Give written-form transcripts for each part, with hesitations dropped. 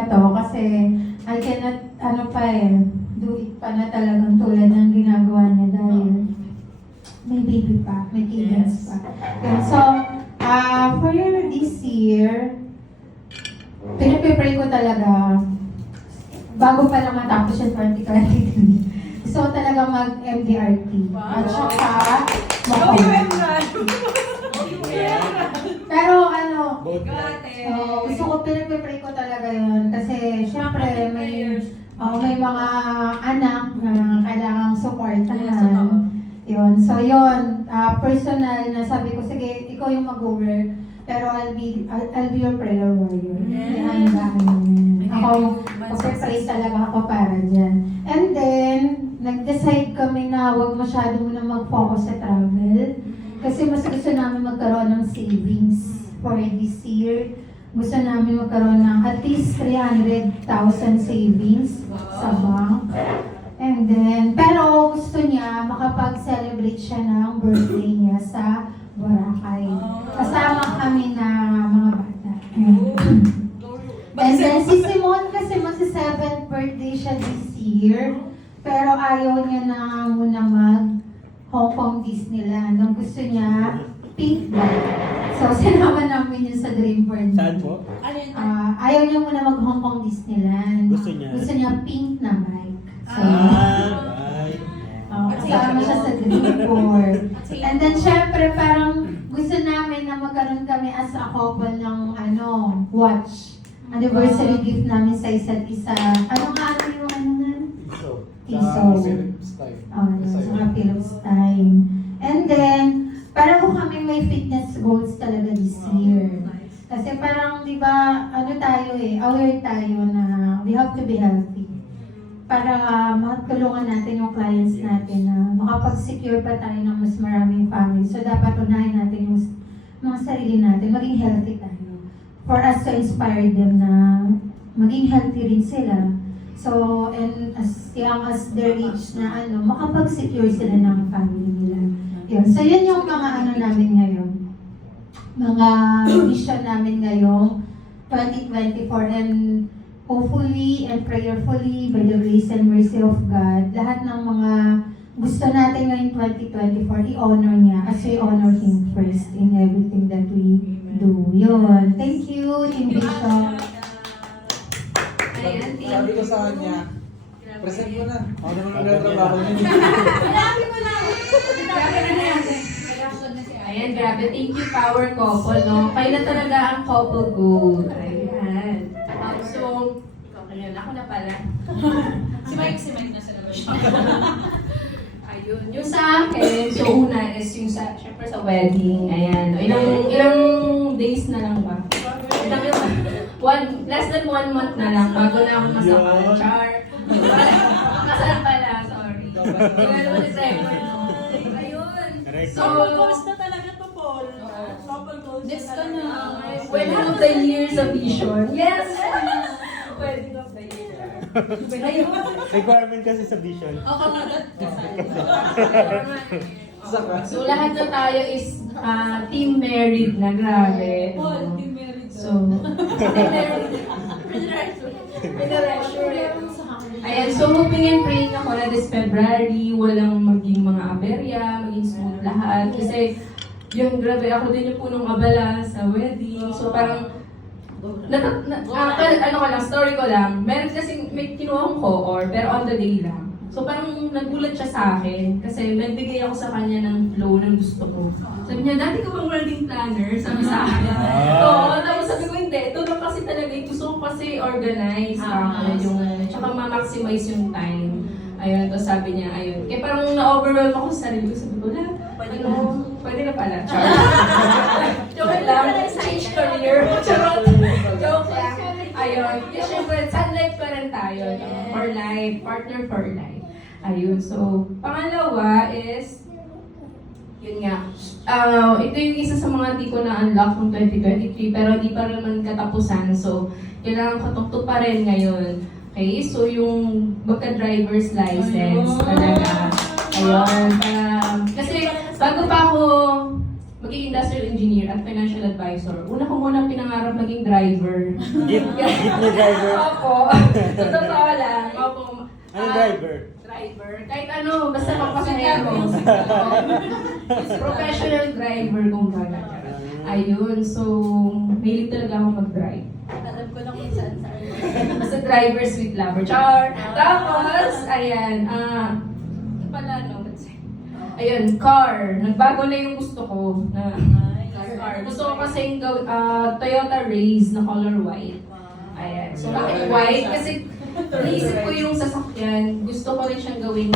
talaga to kasi I cannot, do it pa na talagang tulad ng ginagawa niya dahil may baby pa, may kids pa. Yun. So, for this year, pinipray ko talaga, bago pa lang matapos yung 2023, gusto ko talaga mag-MDRT. At saka, pero gusto ko, pinipray ko talaga yun. Kasi, syempre, may mga anak na kailangang supportahan. Yun. So, yun. Personal na sabi ko, sige, ikaw yung mag-work. Pero I'll be your prayer warrior. Ako, mag-pray talaga ako para dyan. And then, nag-decide kami na huwag masyado muna mag-focus sa travel. Kasi mas gusto namin magkaroon ng savings for this year. Gusto namin magkaroon ng at least 300,000 savings sa bank. And then, pero gusto niya makapag-celebrate siya ng birthday niya sa Boracay. Kasama kami na mga bata. And then, si Simon kasi magsi-7th birthday siya this year. Pero ayaw niya na muna mag-Hong Kong Disneyland. Ang gusto niya, pink bike. So, sinama namin yun sa dream birthday. Saan po? Ayaw niya muna mag-Hong Kong Disneyland. Gusto niya? Gusto niya pink na bike. So, Bye. kasama siya sa dream board. And then, syempre, parang gusto namin na magkaroon kami as a couple ng watch. Anniversary gift namin sa isa't isa. Ano yung nga? Tiso. Sa Philips time. And then, parang kami may fitness goals talaga this year. Kasi parang, di ba, aware tayo na we have to be healthy. Para matulungan natin yung clients natin na makapag-secure pa tayo ng mas maraming family. So, dapat unahin natin yung mga sarili natin, maging healthy tayo. For us to inspire them na maging healthy rin sila. So, and as young as their age na makapag-secure sila ng family nila. Yun. So, yun yung mga namin ngayon. Mga vision namin ngayong 2024 and hopefully and prayerfully by the grace and mercy of God, lahat ng mga gusto natin ngayong 2024, i-honor niya as we honor Him first in everything that we do. Yun. Thank you, Team Bishop. Sabi ko sa kanya, present mo na. Ako naman nagtatrabaho niya. Sinabi mo na. Ayan, grabe. Thank you, Power Couple, no? Kayo na talaga ang couple goal. Ayan. So, ayun, ako na pala. Si Mike na sa naman siya. Ayun. Yung sa akin, so una is yung syempre sa wedding. Ayan. Ilang days na lang ba? Less than 1 month na lang bago na ako masakal. Char. Kasal pala, sorry. Hindi naman yung record. Ayun. So, couple goals na talaga to, Paul. Couple goals na talaga. Wedding of the year's a vision. Yes! Wedding of the year. Ayun. Requirement kasi sa vision. So, lahat na tayo is team married na, grabe. Paul, team married. So, team married. Ayan, so hoping and praying ako na this February, walang maging mga aberya, maging smooth lahat. Kasi, yun, grabe, ako din yung punong abala sa wedding. So, parang, story ko lang, meron kasi may kinuha kong co-or, pero on the day lang. So parang nagulat siya sa akin, kasi nagbigay ako sa kanya ng flow ng gusto ko. Sabi niya, dati ka bang wedding planner? Sabi sa akin. Oo, tapos sabi ko, hindi. Ito na kasi talaga, gusto ko kasi organize, tsaka ma-maximize yung time. Ayun, tapos sabi niya, ayun. Kaya parang na-overwhelm ako sa sarili ko. Sabi ko, pwede na pala. Joke lang, change career. Joke lang. Ayun. Kasi syempre, sun life pa rin tayo. For life, partner for life. Ayun. So, pangalawa is, yun nga. Ito yung isa sa mga di ko na-unlock ng 2023, pero di pa naman katapusan. So, kailangan ko pa rin ngayon. Okay? So, yung magka-driver's license talaga. Ayun. Kasi, bago pa ako maging industrial engineer at financial advisor. Una ko muna pinangarap maging driver. Jeepney driver. Opo. Sa totoo lang. Opo. Ano driver? Driver. Kahit ano, basta papasahero. Professional driver kung gano'n. Ayun, so, mahilig talaga ako mag-drive. Alam ko na kung saan saan. Basta driver, sweet lover. Char! Tapos, ayan, pala, no? Ayun, car. Nagbago na yung gusto ko na car. Gusto ko kasing Toyota Raze na color white. Ayan. So, bakit white? Kasi naisip ko yung sasakyan, gusto ko rin siyang gawin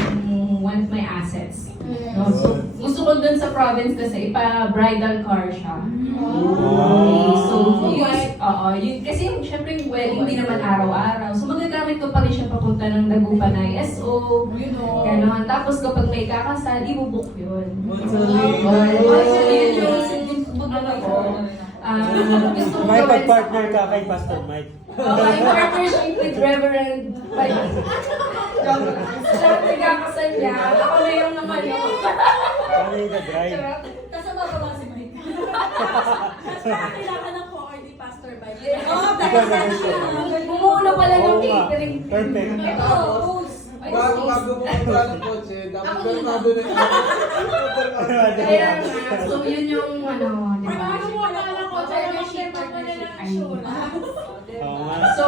one of my assets. No? So, gusto ko dun sa province kasi ipa-bridal car siya. Okay, so, yun, kasi yung, syempre yung wedding, hindi naman araw-araw. So, magagamit ko pa rin siya papunta ng Dagupan ISO, gano'n. Tapos kapag may kakasal, ibubuk yun. So, yun yung sinubukan ko. Gusto ko May gawin sa pag-partner ka kay Pastor Mike. Okay, partnership with Reverend Payan. Siya ang nagkakasal niya. Ako na yung naman yun. Ano yung ka-drive? Kasama pa ba si Mike? Kasi kailangan ng co-or ni Pastor Mike. Oo, Ikaw na rin siya. Bumuulo pala ng Oo nga. catering. Perfect. Ito. Bago po ang ng kotse, dapat kalmado na yun. Kaya nga, so yun yung ano, di ba? Ano mo na lang ko, partnership mo na lang ang show lang. Oo nga. So,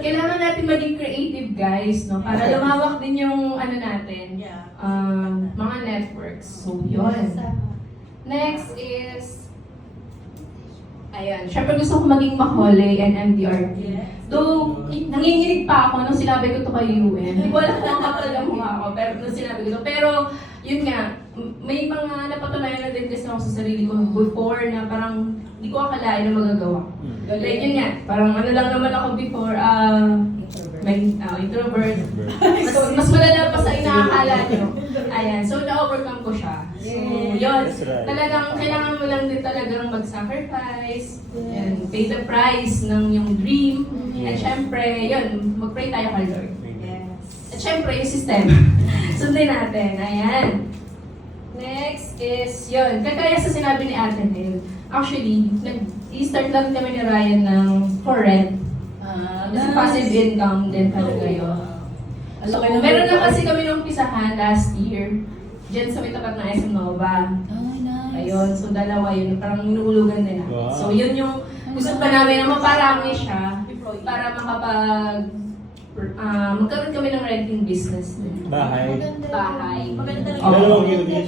kailangan natin maging creative guys, no? Para lumawak din yung ano natin, Yeah. mga networks. So, yun. Next is, ayan, syempre gusto ko maging Mahole and MDRT. Though, nanginginig pa ako nung sinabi ko to kay UN. Hindi ko alam kung kapal ang mukha ko, pero nung sinabi ko to. Pero, yun nga, may mga napatunayan na din kasi ako sa sarili ko before na parang hindi ko akalain na magagawa. Like yun nga, parang ano lang naman ako before, introvert. Mas malala pa sa inaakala nyo. Ayan, so na-overcome ko siya. So, yun. That's right. Talagang kailangan mo lang din talagang mag-sacrifice, and pay the price ng yung dream. At syempre, yun, mag-pray tayo kay Lord. At syempre, yung system. Sundin natin. Ayan. Next is, yun, kagaya sa sinabi ni Ate Nel, actually, nag-i-start lang kami ni Ryan ng for rent. Kasi passive income din talaga yun. So, meron na kasi kami nung pisahan last year, dyan sa may tapat ng SM Nova. Ayun, so dalawa yun, parang inuulugan din namin. Wow. So yun yung gusto pa namin na maparami siya para magkaroon kami ng renting business din. Bahay. Bahay. Maganda talaga. Oo. Dalawang unit.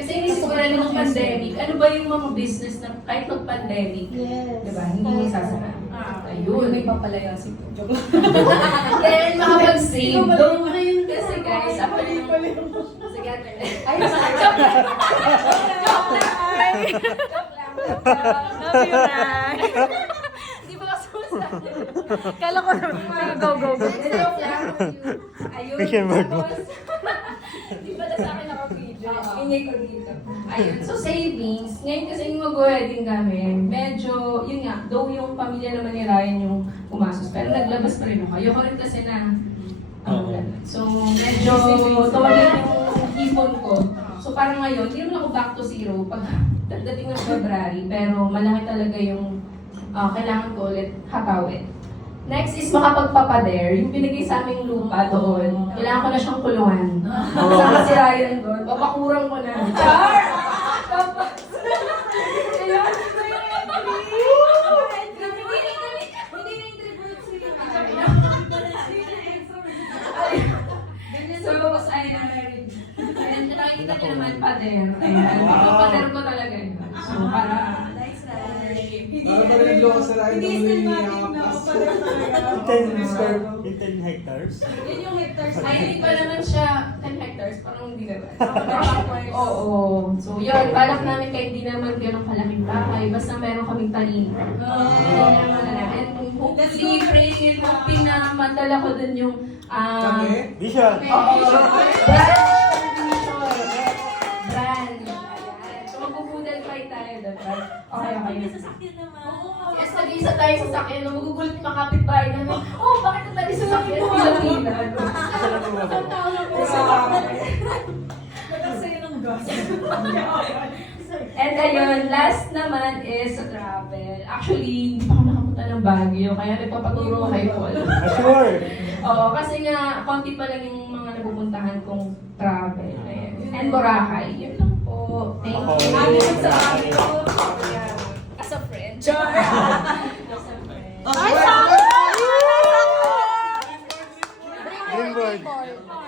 Kasi inisip ko rin nung pandemic, ano ba yung mga business na kahit mag-pandemic, diba, hindi mo sasara. Ayun. May papalaya si Joke. Then, makapag-save. Doon kasi guys, ako yung... Sige, ate. Ay, sorry. Joke lang. Joke lang. Love you, Nay. Di ba kasusa? Kala ko go. Joke lang. Ayun. Question mark mo. Tapos, di ba na sa akin naka-video? Ingay ko dito. Ayun. So, savings. Ngayon kasi yung mag-wedding kami, medyo, yun nga, though yung pamilya naman ni Ryan yung pumasok, pero naglabas pa rin ako. Ayoko rin kasi na, so, medyo tawagin yung ipon ko. So, parang ngayon, hindi naman ako back to zero pag dating ng February, pero malaki talaga yung kailangan ko ulit hatawin. Next is makapagpapader. Yung binigay sa aming lupa doon, kailangan ko na siyang kulungan. Kasama si Ryan doon, papakurang ko na. Char! Tapos, ayun. Hindi na yung tribute sila. So, ayun. Ayun, nakikita niyo naman pader. Ayan, papader ko talaga yun. So, para... Para marinig ko sa lahat ng In 10 hectares. Yun yung hectares. Ay, hindi pa naman siya 10 hectares. Parang hindi naman. Oo. So, yun. Balak namin kahit hindi naman ganun kalaking bahay. Basta meron kaming tanim. And hopefully, praying and hoping na madala ko dun yung... Kami? Vision. Oo. Brand. So, magbubudal fight tayo doon. Okay. Sasakyan naman. Yes, nag-iisa tayo sa sakyan na magugulat yung makapit bahay namin. Oh, bakit ang dali sa sakyan? Pila-pila. And ayun, last naman is sa travel. Actually, hindi pa ako nakapunta ng Baguio, kaya nagpapaturo ko kay Paul. Sure. Oo, kasi nga, konti pa lang yung mga napupuntahan kong travel. Ayan. And Boracay. Yun lang po. Thank you. Sabi ko sa akin ko, as a friend. Char! As a friend. Ay, Greenboard. Oh,